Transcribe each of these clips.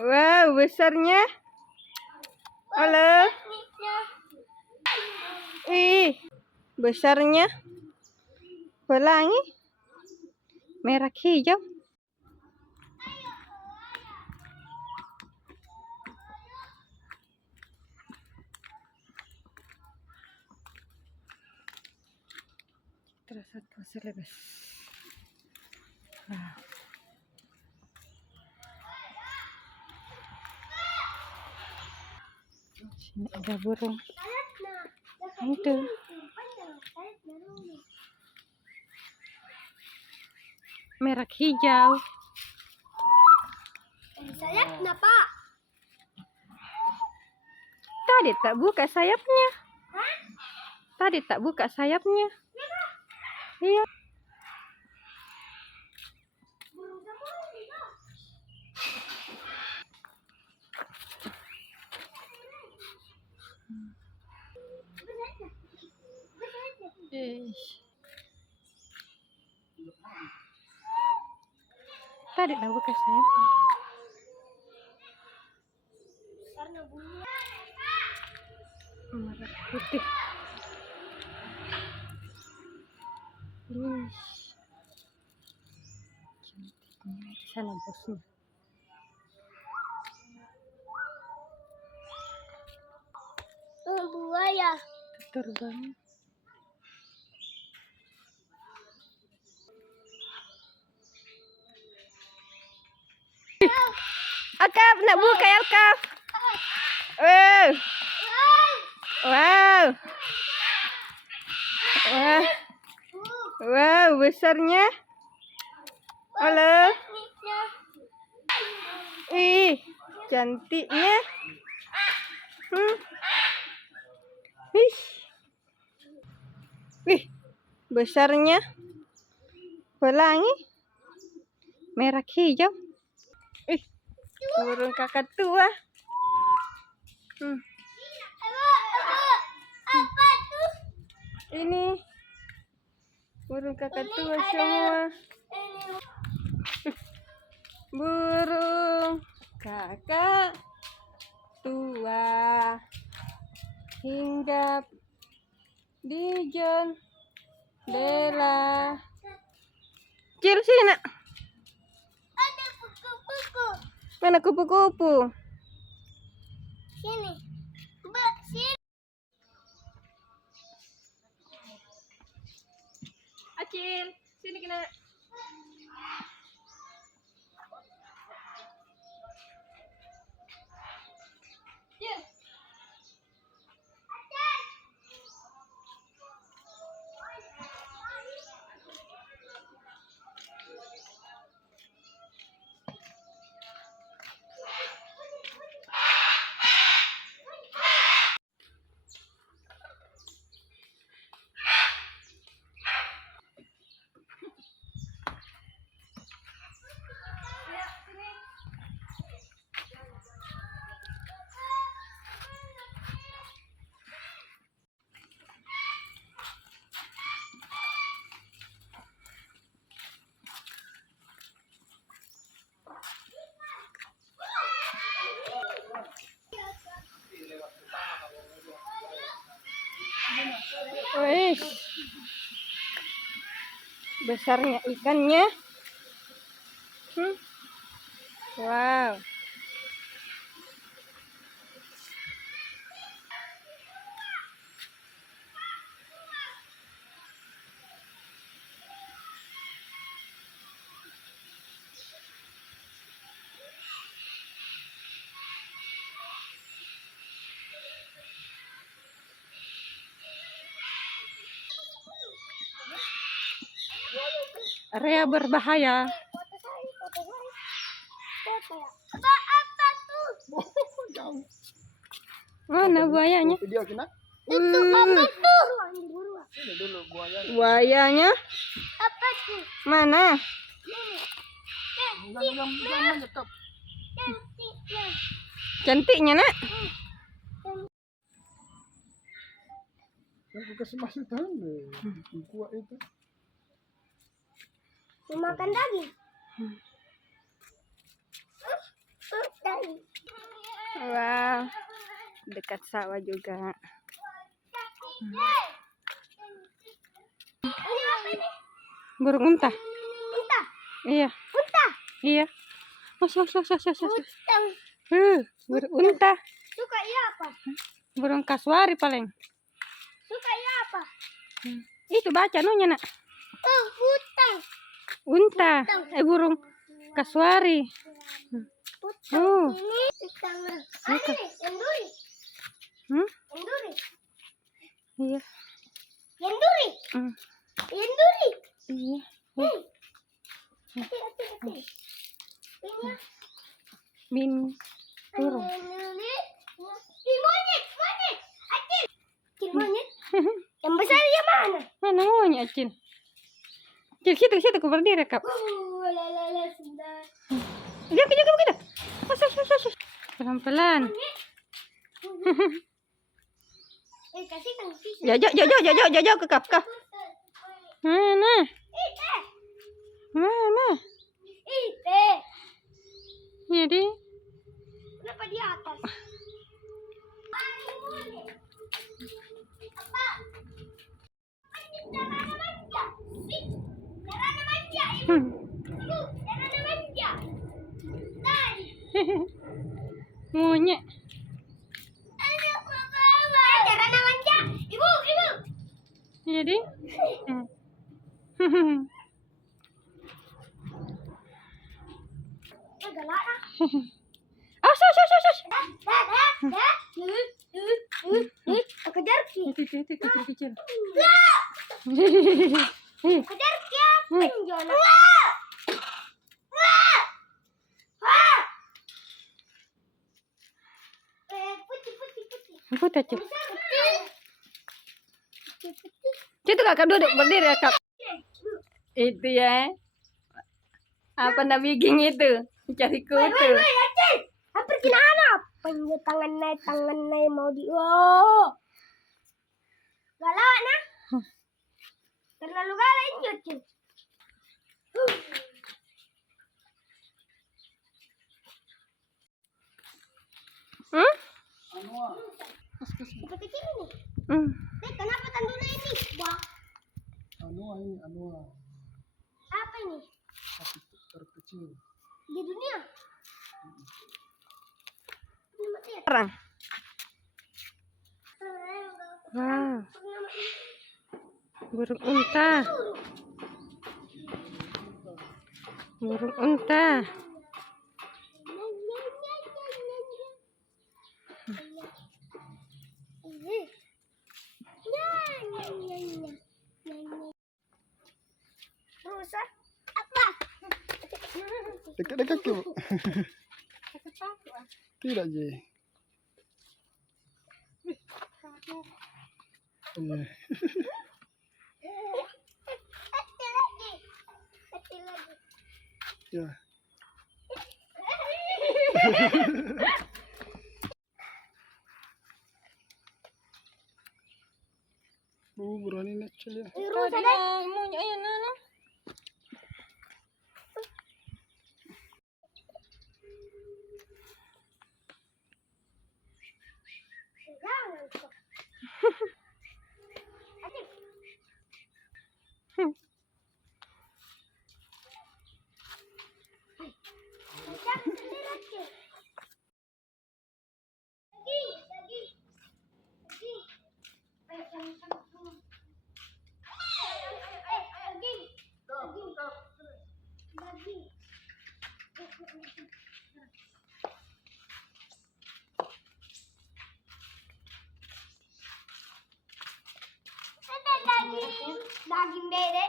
Wow, besarnya. Halo. Ih, besarnya. Pelangi. Merah hijau. Terus satu selebes. Nah. Sini ada burung. Itu. Merah hijau. Sayapnya, Pak. Tadi tak buka sayapnya. Hah? Tadi tak buka sayapnya. Iya. Tadi tak buka sayapnya. Merah putih. Cantiknya di sana bosnya. Buaya. Terbang. Akaf, nak buka ya Akaf. Wow. Wow. Wah. Wow, besarnya. Halo. Ih, cantiknya. Wih. Wih, besarnya. Pelangi. Merah hijau. Ih, burung kakatua. Apa tuh? Ini burung kakatua semua. Burung kakak tua hinggap di jendela. Cil, sini nak. Ada kupu-kupu. Mana kupu-kupu? Sini. Sini. Acil, sini kena. Cil. Wih, besarnya ikannya. Wow. Area berbahaya. Apa tuh? Mana buayanya? Itu apa tuh? Ini dulu buayanya. Buayanya Apa tuh? mana? Jangan nyetop. Cantiknya. Cantiknya nak. Yang kasih masuk tahu kuat itu. Makan daging. Daging. dekat sawah juga. Ini apa ini? Burung unta. Unta. Iya. Unta. Iya. Masuk. Utang. Burung unta. Suka iya apa? Burung kasuari paling. Suka iya apa? Itu baca nunya nak. Oh, utang. Unta. Burung kasuari. Utang. Ini utang. Suka. Ini yang duri. Hmm? Yang duri. Iya. Yang duri. Hmm. Yang duri. Iya. Hati. Ini ya. Bin burung. Monyet. Acil. Acil monyet. Yang besar yang mana? Mana maunya Acil? Acil situ ku berdiri kap. Lala sudah. Gitu. Masuk. Pelan-pelan. Kasih kan sih. Jauh ke kap. Mana? Ite. Jadi. Kenapa di atas? Apa? Jangan manja. Jangan manja. Jangan manja. Tadi. Monyet. Jangan manja. Ibu. Jadi. Galak. Sus. Kejar ki. Itu kecil. Kejar ki penjona. Putih. Ikut aja. Situ kakak duduk berdiri ya kak. Itu ya. Apa nabi ging itu? Cari kutu. Hampir kena anak. Tangan naik mau di. Oh. Galak nah. Terlalu galak ini. Seperti ini. Kenapa tanduknya ini? Wah. Anua. Apa ini? Sapi terkecil. Di dunia. Ini mati ya? Orang. Wow. Burung unta. Rusak. Apa? Dekat kaki, Bu. Tidak, Ji. Iya. Hati lagi. Ya. Berani nak ya. Rusak kan? Jangan. Hati. Jangan sendiri aja. Lagi. Daging bede.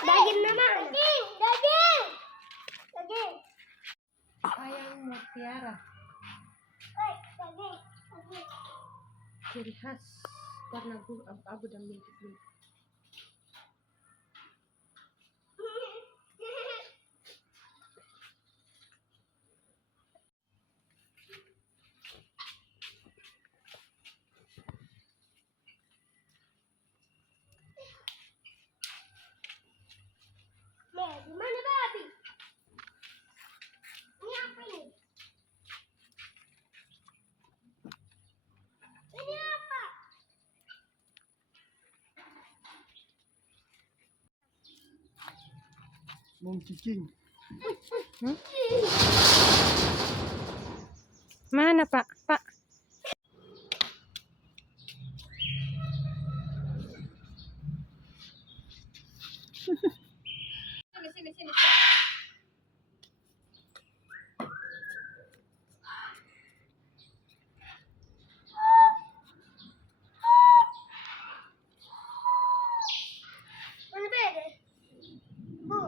Daging nama. Daging. Ayam mutiara. Daging. Ciri khas warna abu dan bintik. Gimana babi? Ini apa ini? Mau cicing. Mana Pak? Pak. Sini. Mana beda? Bu.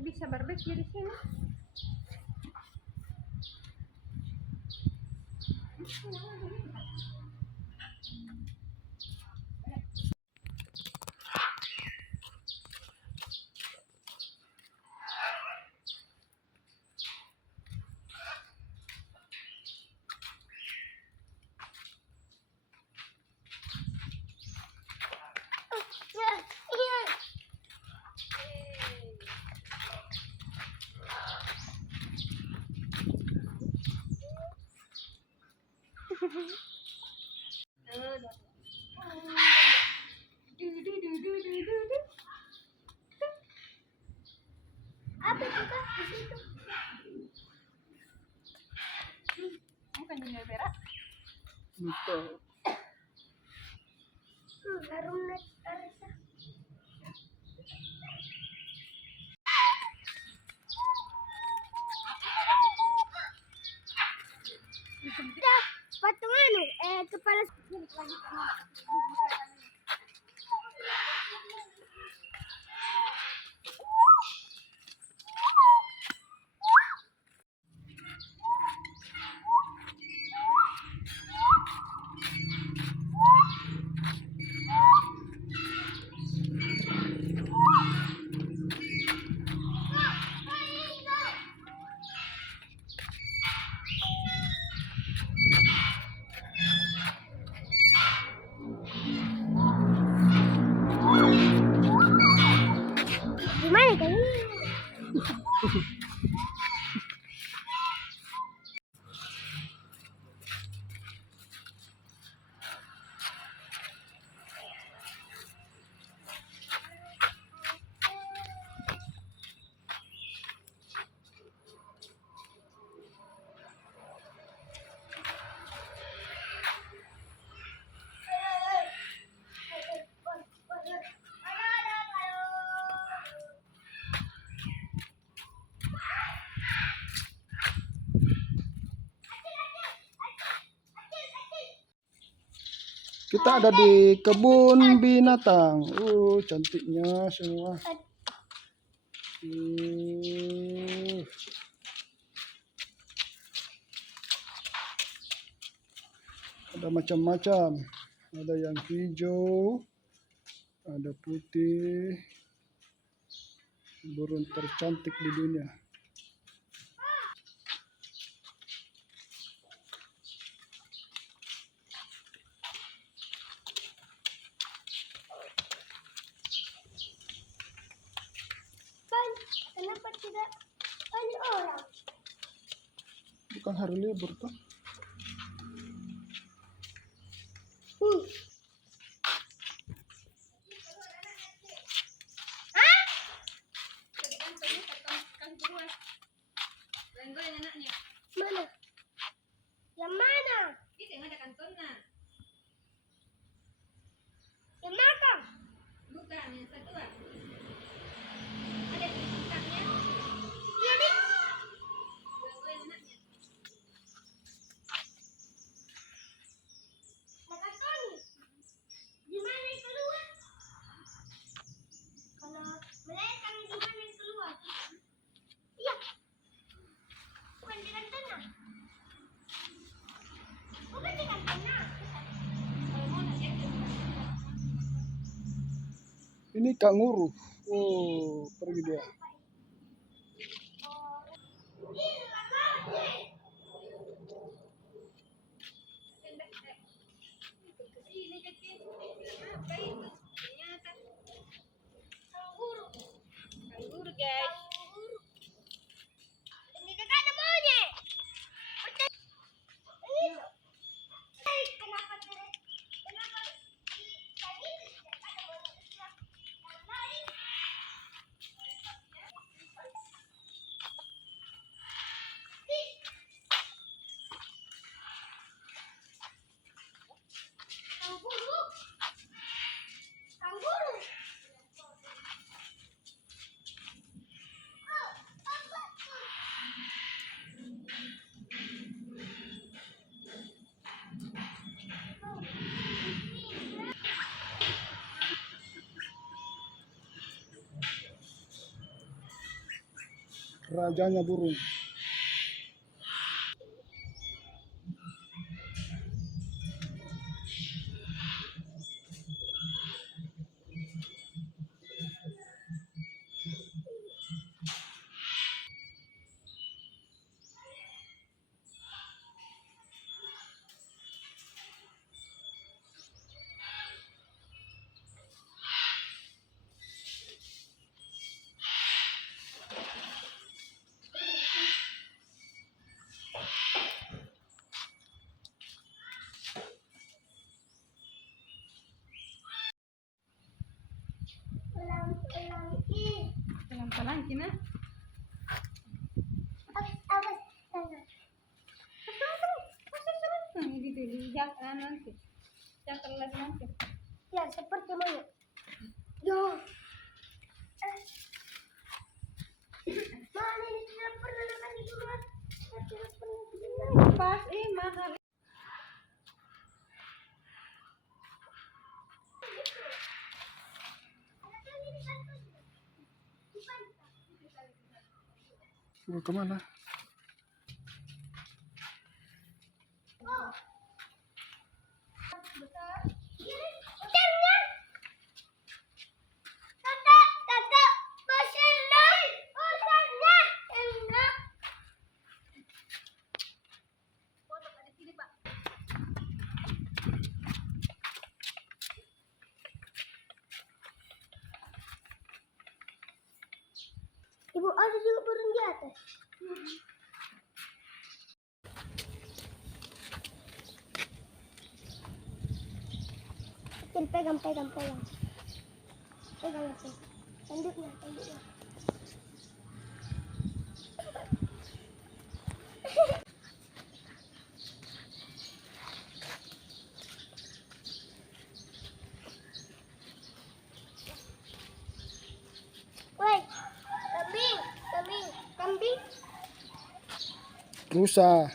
Bisa barbecue di sini. Iya. Apa itu Kak? Di situ. Bukan jendela berak. Lupa. Harum net Arisa. Dah, patung anu, kepala gimana kan? Kita ada di kebun binatang. Cantiknya semua. Ada macam-macam. Ada yang hijau, ada putih. Burung tercantik di dunia. Kenapa tidak banyak orang? Bukan hari libur tuh. Mana? Yang mana? Itu yang ada kantongnya. Yang mana? Bukan, yang satu. Ada di tingkatnya. Iya nih. Makan Tony. Di mana yang keluar? Kalau melahirkan di mana yang keluar? Iya. Bukan di kantong. Bukan di kantong. Ini kanguru. Pergi dia. Kanguru. Kanguru guys. Kanguru. Dan di dekat ada monyet. Ini. Kenapa tidak? Kenapa di tadi tidak ada monyet? Yang lain. Kanguru. Kanguru. Oh, apa tuh? Rajanya burung. Pelan-pelan ini. Pelan-pelan Cina. Apa? Gitu jangan nanti. Jangan lagi nanti. Ya, seperti monyet. Yo. Mana ini tidak pernah makan di rumah. Tidak pernah di rumah. Pas mahal. Mau kemana? Kakak, bersenang. Enak. Ibu, ada juga burung di atas. Pegang. Pegang itu. Tanduknya. Woi, kambing. Rusa.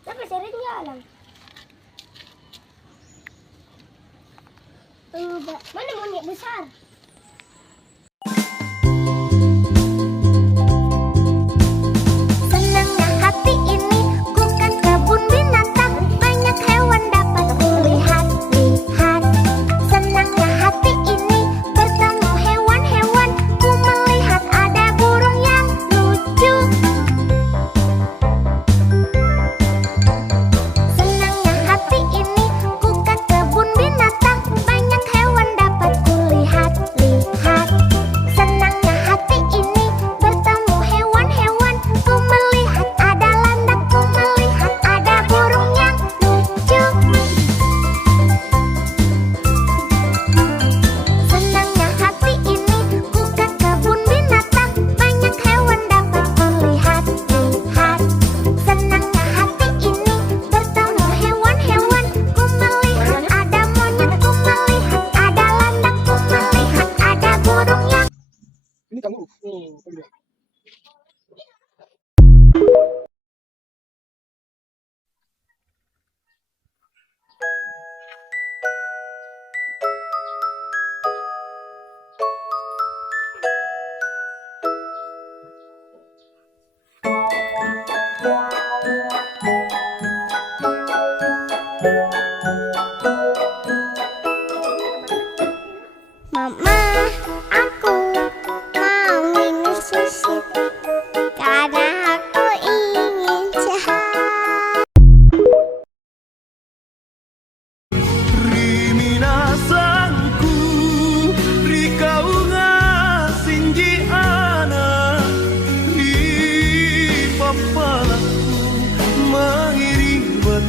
Tapi sering jalan. Enggak. Mana monyet besar? Senangnya hati ini ku kan kebun binatang, banyak hewan dapat kulihat-lihat. Senangnya hati ini bertemu hewan-hewan, ku melihat ada burung yang lucu. Senangnya hati ini ku kan kebun binatang, banyak hewan dapat kulihat.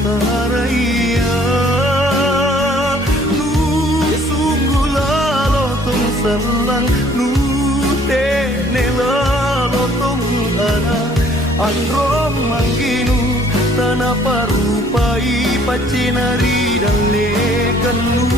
taraya nu sungguh lalotong selang nu tene lalotong ana androng mangginu tanah parupai pacinari dan lekan nu